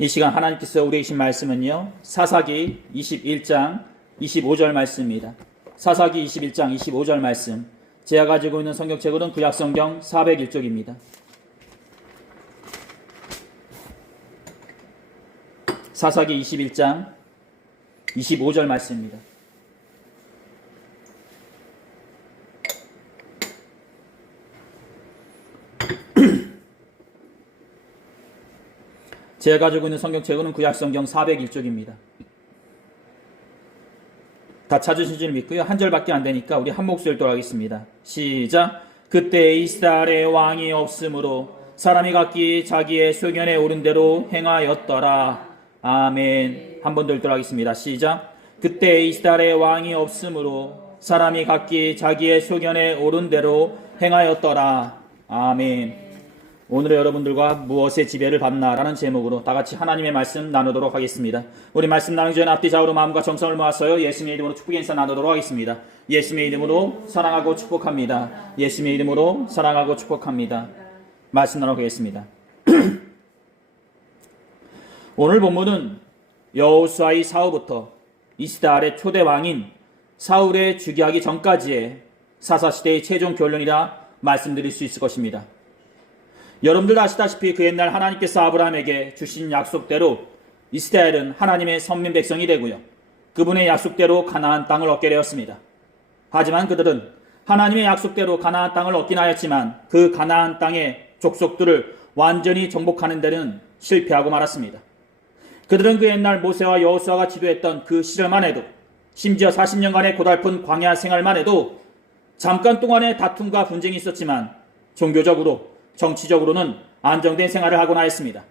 이 시간 하나님께서 우리에게 주신 말씀은요, 사사기 21장 25절 말씀입니다. 사사기 21장 25절 말씀. 제가 가지고 있는 성경책으로는 구약성경 401쪽입니다. 사사기 21장 25절 말씀입니다. 제가 가지고 있는 성경책은 구약성경 401쪽입니다. 다 찾으신 줄 믿고요. 한 절밖에 안 되니까 우리 한 목소리를 돌아가겠습니다. 시작. 그때 이스라엘의 왕이 없으므로 사람이 각기 자기의 소견에 오른 대로 행하였더라. 아멘. 한 번 더 돌아가겠습니다. 시작. 그때 이스라엘의 왕이 없으므로 사람이 각기 자기의 소견에 오른 대로 행하였더라. 아멘. 오늘의 여러분들과 무엇의 지배를 받나 라는 제목으로 다같이 하나님의 말씀 나누도록 하겠습니다. 우리 말씀 나누기 전에 앞뒤 좌우로 마음과 정성을 모아서요, 예수님의 이름으로 축복의 인사 나누도록 하겠습니다. 예수님의 이름으로 사랑하고 축복합니다. 예수님의 이름으로 사랑하고 축복합니다. 말씀 나누겠습니다. 오늘 본문은 여호수아의 사후부터 이스라엘의 초대 왕인 사울의 즉위하기 전까지의 사사시대의 최종 결론이라 말씀드릴 수 있을 것입니다. 여러분들 아시다시피 그 옛날 하나님께서 아브라함에게 주신 약속대로 이스라엘은 하나님의 선민 백성이 되고요, 그분의 약속대로 가나안 땅을 얻게 되었습니다. 하지만 그들은 하나님의 약속대로 가나안 땅을 얻긴 하였지만 그 가나안 땅의 족속들을 완전히 정복하는 데는 실패하고 말았습니다. 그들은 그 옛날 모세와 여호수아가 지도했던 그 시절만 해도, 심지어 40년간의 고달픈 광야 생활만 해도 잠깐 동안의 다툼과 분쟁이 있었지만 종교적으로 정치적으로는 안정된 생활을 하곤 하였습니다.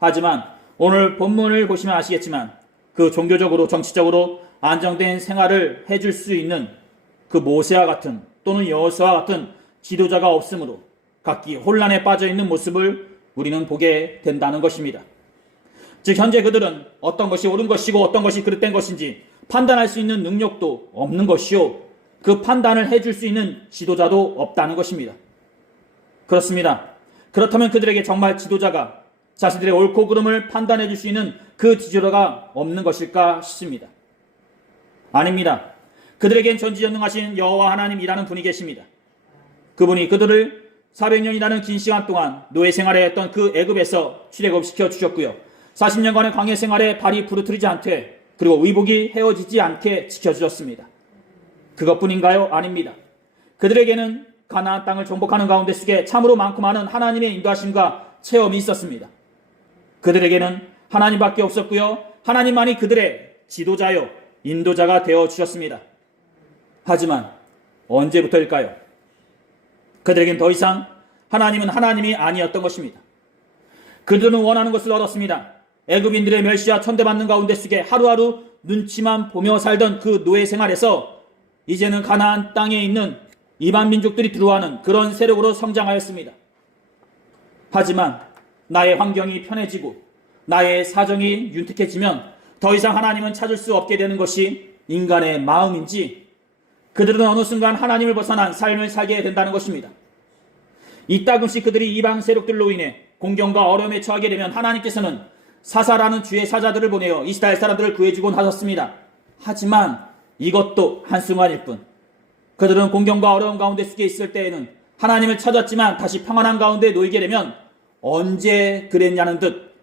하지만 오늘 본문을 보시면 아시겠지만 그 종교적으로 정치적으로 안정된 생활을 해줄 수 있는 그 모세와 같은 또는 여호수아와 같은 지도자가 없으므로 각기 혼란에 빠져있는 모습을 우리는 보게 된다는 것입니다. 즉 현재 그들은 어떤 것이 옳은 것이고 어떤 것이 그릇된 것인지 판단할 수 있는 능력도 없는 것이요, 그 판단을 해줄 수 있는 지도자도 없다는 것입니다. 그렇습니다. 그렇다면 그들에게 정말 지도자가 자신들의 옳고 그름을 판단해 줄 수 있는 그 지도자가 없는 것일까 싶습니다. 아닙니다. 그들에겐 전지전능하신 여호와 하나님이라는 분이 계십니다. 그분이 그들을 400년이라는 긴 시간 동안 노예 생활에 했던 그 애굽에서 출애굽시켜 주셨고요, 40년간의 광야 생활에 발이 부르트리지 않게, 그리고 의복이 헤어지지 않게 지켜주셨습니다. 그것뿐인가요? 아닙니다. 그들에게는 가나안 땅을 정복하는 가운데 속에 참으로 많고 많은 하나님의 인도하심과 체험이 있었습니다. 그들에게는 하나님밖에 없었고요, 하나님만이 그들의 지도자요 인도자가 되어 주셨습니다. 하지만 언제부터일까요? 그들에겐 더 이상 하나님은 하나님이 아니었던 것입니다. 그들은 원하는 것을 얻었습니다. 애굽인들의 멸시와 천대받는 가운데 속에 하루하루 눈치만 보며 살던 그 노예 생활에서 이제는 가나안 땅에 있는 이방 민족들이 들어와는 그런 세력으로 성장하였습니다. 하지만 나의 환경이 편해지고 나의 사정이 윤택해지면 더 이상 하나님은 찾을 수 없게 되는 것이 인간의 마음인지, 그들은 어느 순간 하나님을 벗어난 삶을 살게 된다는 것입니다. 이따금씩 그들이 이방 세력들로 인해 공경과 어려움에 처하게 되면 하나님께서는 사사라는 주의 사자들을 보내어 이스라엘 사람들을 구해주곤 하셨습니다. 하지만 이것도 한순간일 뿐, 그들은 공경과 어려움 가운데 속에 있을 때에는 하나님을 찾았지만 다시 평안한 가운데 놓이게 되면 언제 그랬냐는 듯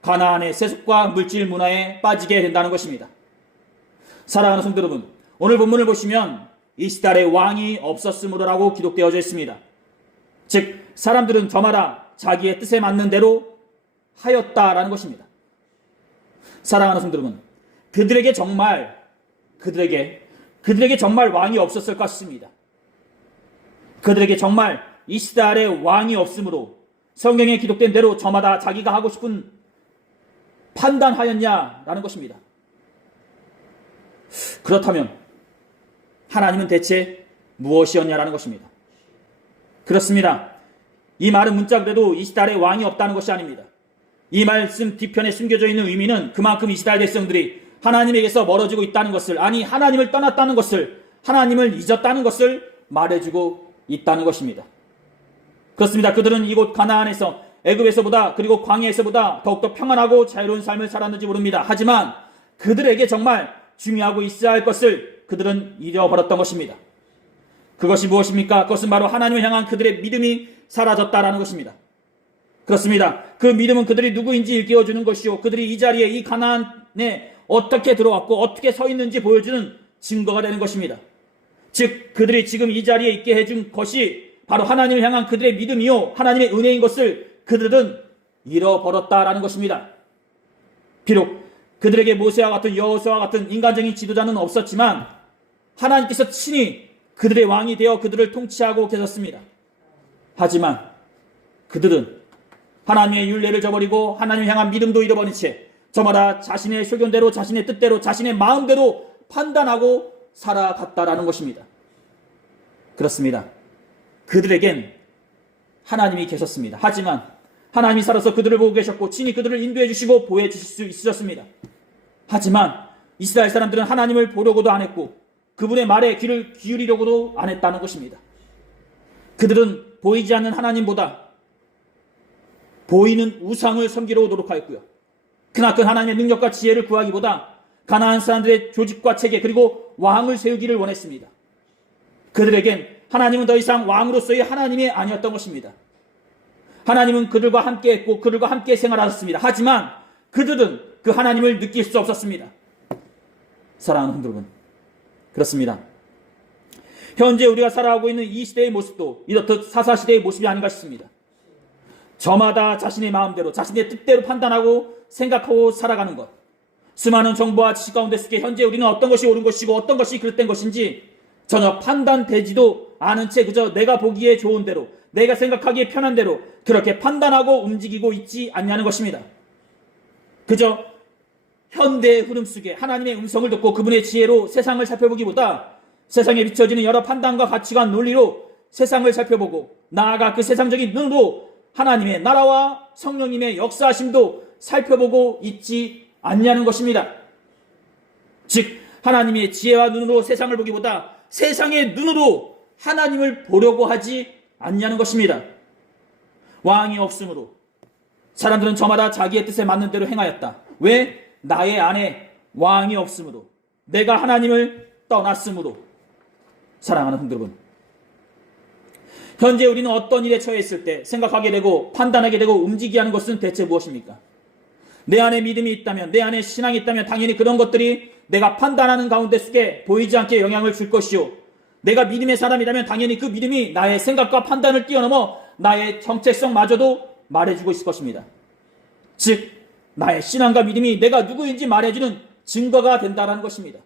가나안의 세속과 물질 문화에 빠지게 된다는 것입니다. 사랑하는 성도 여러분, 오늘 본문을 보시면 이스라엘의 왕이 없었으므로라고 기록되어져 있습니다. 즉 사람들은 저마다 자기의 뜻에 맞는 대로 하였다라는 것입니다. 사랑하는 성도 여러분, 그들에게 정말 왕이 없었을 것입니다. 그들에게 정말 이스라엘의 왕이 없으므로 성경에 기록된 대로 저마다 자기가 하고 싶은 판단하였냐라는 것입니다. 그렇다면 하나님은 대체 무엇이었냐라는 것입니다. 그렇습니다. 이 말은 문자 그대로 이스라엘의 왕이 없다는 것이 아닙니다. 이 말씀 뒤편에 숨겨져 있는 의미는 그만큼 이스라엘 백성들이 하나님에게서 멀어지고 있다는 것을, 아니 하나님을 떠났다는 것을, 하나님을 잊었다는 것을 말해주고 있다는 것입니다. 그렇습니다. 그들은 이곳 가나안에서 애굽에서보다 그리고 광야에서보다 더욱더 평안하고 자유로운 삶을 살았는지 모릅니다. 하지만 그들에게 정말 중요하고 있어야 할 것을 그들은 잃어버렸던 것입니다. 그것이 무엇입니까? 그것은 바로 하나님을 향한 그들의 믿음이 사라졌다라는 것입니다. 그렇습니다. 그 믿음은 그들이 누구인지 일깨워주는 것이요, 그들이 이 자리에, 이 가나안에 어떻게 들어왔고 어떻게 서 있는지 보여주는 증거가 되는 것입니다. 즉 그들이 지금 이 자리에 있게 해준 것이 바로 하나님을 향한 그들의 믿음이요, 하나님의 은혜인 것을 그들은 잃어버렸다라는 것입니다. 비록 그들에게 모세와 같은, 여호수아와 같은 인간적인 지도자는 없었지만 하나님께서 친히 그들의 왕이 되어 그들을 통치하고 계셨습니다. 하지만 그들은 하나님의 율례를 저버리고 하나님을 향한 믿음도 잃어버린 채 저마다 자신의 소견대로, 자신의 뜻대로, 자신의 마음대로 판단하고 살아갔다라는 것입니다. 그렇습니다. 그들에겐 하나님이 계셨습니다. 하지만 하나님이 살아서 그들을 보고 계셨고 친히 그들을 인도해 주시고 보호해 주실 수 있으셨습니다. 하지만 이스라엘 사람들은 하나님을 보려고도 안 했고 그분의 말에 귀를 기울이려고도 안 했다는 것입니다. 그들은 보이지 않는 하나님보다 보이는 우상을 섬기려고 노력하였고요. 크나큰 하나님의 능력과 지혜를 구하기보다 가나안 사람들의 조직과 체계 그리고 왕을 세우기를 원했습니다. 그들에겐 하나님은 더 이상 왕으로서의 하나님이 아니었던 것입니다. 하나님은 그들과 함께 했고 그들과 함께 생활하셨습니다. 하지만 그들은 그 하나님을 느낄 수 없었습니다. 사랑하는 성도 여러분, 그렇습니다. 현재 우리가 살아가고 있는 이 시대의 모습도 이렇듯 사사시대의 모습이 아닌가 싶습니다. 저마다 자신의 마음대로, 자신의 뜻대로 판단하고 생각하고 살아가는 것, 수많은 정보와 지식 가운데 속에 현재 우리는 어떤 것이 옳은 것이고 어떤 것이 그릇된 것인지 전혀 판단되지도 않은 채 그저 내가 보기에 좋은 대로, 내가 생각하기에 편한 대로 그렇게 판단하고 움직이고 있지 않냐는 것입니다. 그저 현대의 흐름 속에 하나님의 음성을 듣고 그분의 지혜로 세상을 살펴보기보다 세상에 비춰지는 여러 판단과 가치관, 논리로 세상을 살펴보고 나아가 그 세상적인 눈으로 하나님의 나라와 성령님의 역사하심도 살펴보고 있지 않냐는 것입니다. 즉 하나님의 지혜와 눈으로 세상을 보기보다 세상의 눈으로 하나님을 보려고 하지 않냐는 것입니다. 왕이 없으므로 사람들은 저마다 자기의 뜻에 맞는 대로 행하였다. 왜? 나의 안에 왕이 없으므로, 내가 하나님을 떠났으므로. 사랑하는 성도 여러분, 현재 우리는 어떤 일에 처해 있을 때 생각하게 되고 판단하게 되고 움직이게 하는 것은 대체 무엇입니까? 내 안에 믿음이 있다면, 내 안에 신앙이 있다면 당연히 그런 것들이 내가 판단하는 가운데 속에 보이지 않게 영향을 줄 것이요, 내가 믿음의 사람이라면 당연히 그 믿음이 나의 생각과 판단을 뛰어넘어 나의 정체성마저도 말해주고 있을 것입니다. 즉 나의 신앙과 믿음이 내가 누구인지 말해주는 증거가 된다는 것입니다.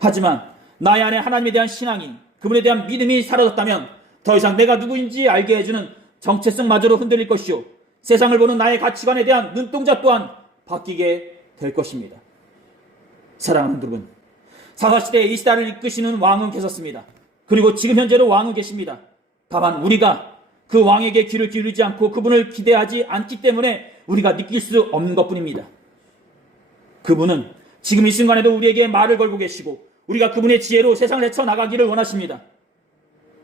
하지만 나의 안에 하나님에 대한 신앙이, 그분에 대한 믿음이 사라졌다면 더 이상 내가 누구인지 알게 해주는 정체성마저도 흔들릴 것이요, 세상을 보는 나의 가치관에 대한 눈동자 또한 바뀌게 될 것입니다. 사랑하는 여러분, 사사시대에 이 시대를 이끄시는 왕은 계셨습니다. 그리고 지금 현재로 왕은 계십니다. 다만 우리가 그 왕에게 귀를 기울이지 않고 그분을 기대하지 않기 때문에 우리가 느낄 수 없는 것뿐입니다. 그분은 지금 이 순간에도 우리에게 말을 걸고 계시고 우리가 그분의 지혜로 세상을 헤쳐나가기를 원하십니다.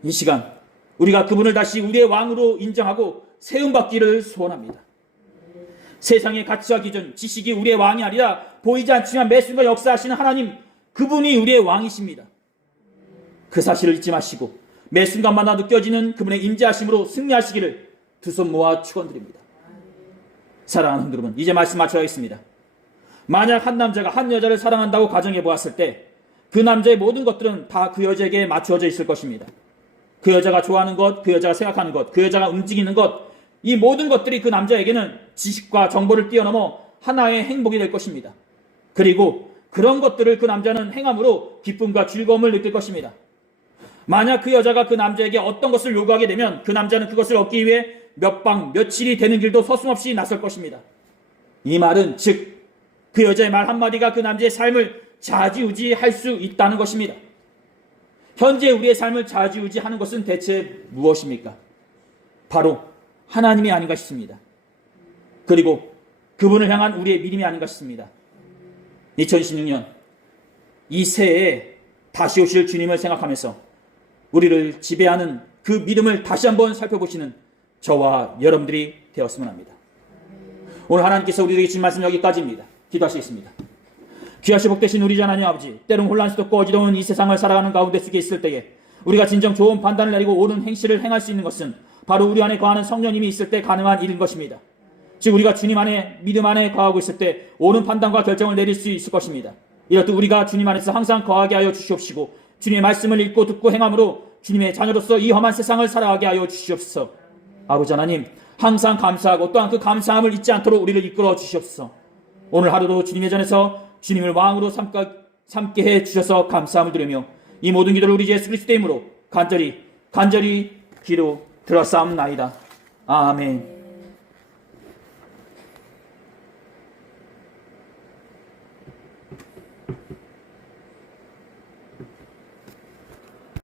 이 시간 우리가 그분을 다시 우리의 왕으로 인정하고 세움받기를 소원합니다. 세상의 가치와 기준, 지식이 우리의 왕이 아니라 보이지 않지만 매 순간 역사하시는 하나님, 그분이 우리의 왕이십니다. 그 사실을 잊지 마시고 매 순간마다 느껴지는 그분의 임재하심으로 승리하시기를 두 손 모아 축원드립니다. 사랑하는 성도 여러분, 이제 말씀 마쳐야겠습니다. 만약 한 남자가 한 여자를 사랑한다고 가정해 보았을 때 그 남자의 모든 것들은 다 그 여자에게 맞추어져 있을 것입니다. 그 여자가 좋아하는 것, 그 여자가 생각하는 것, 그 여자가 움직이는 것, 이 모든 것들이 그 남자에게는 지식과 정보를 뛰어넘어 하나의 행복이 될 것입니다. 그리고 그런 것들을 그 남자는 행함으로 기쁨과 즐거움을 느낄 것입니다. 만약 그 여자가 그 남자에게 어떤 것을 요구하게 되면 그 남자는 그것을 얻기 위해 몇 방 며칠이 되는 길도 서슴없이 나설 것입니다. 이 말은 즉 그 여자의 말 한마디가 그 남자의 삶을 좌지우지할 수 있다는 것입니다. 현재 우리의 삶을 좌지우지하는 것은 대체 무엇입니까? 바로 하나님이 아닌가 싶습니다. 그리고 그분을 향한 우리의 믿음이 아닌가 싶습니다. 2016년 이 새해에 다시 오실 주님을 생각하면서 우리를 지배하는 그 믿음을 다시 한번 살펴보시는 저와 여러분들이 되었으면 합니다. 오늘 하나님께서 우리에게 주신 말씀 여기까지입니다. 기도하시겠습니다. 귀하시 복되신 우리 하나님 아버지, 때론 혼란스럽고 어지러운 이 세상을 살아가는 가운데 속에 있을 때에 우리가 진정 좋은 판단을 내리고 옳은 행실을 행할 수 있는 것은 바로 우리 안에 거하는 성령님이 있을 때 가능한 일인 것입니다. 즉 우리가 주님 안에 믿음 안에 거하고 있을 때 옳은 판단과 결정을 내릴 수 있을 것입니다. 이렇듯 우리가 주님 안에서 항상 거하게 하여 주시옵시고 주님의 말씀을 읽고 듣고 행함으로 주님의 자녀로서 이 험한 세상을 살아가게 하여 주시옵소서. 아버지 하나님, 항상 감사하고 또한 그 감사함을 잊지 않도록 우리를 이끌어 주시옵소서. 오늘 하루도 주님의 전에서 주님을 왕으로 삼게 해 주셔서 감사함을 드리며 이 모든 기도를 우리 예수 그리스도의 이름으로 간절히 기도 들었사옵나이다. 아멘.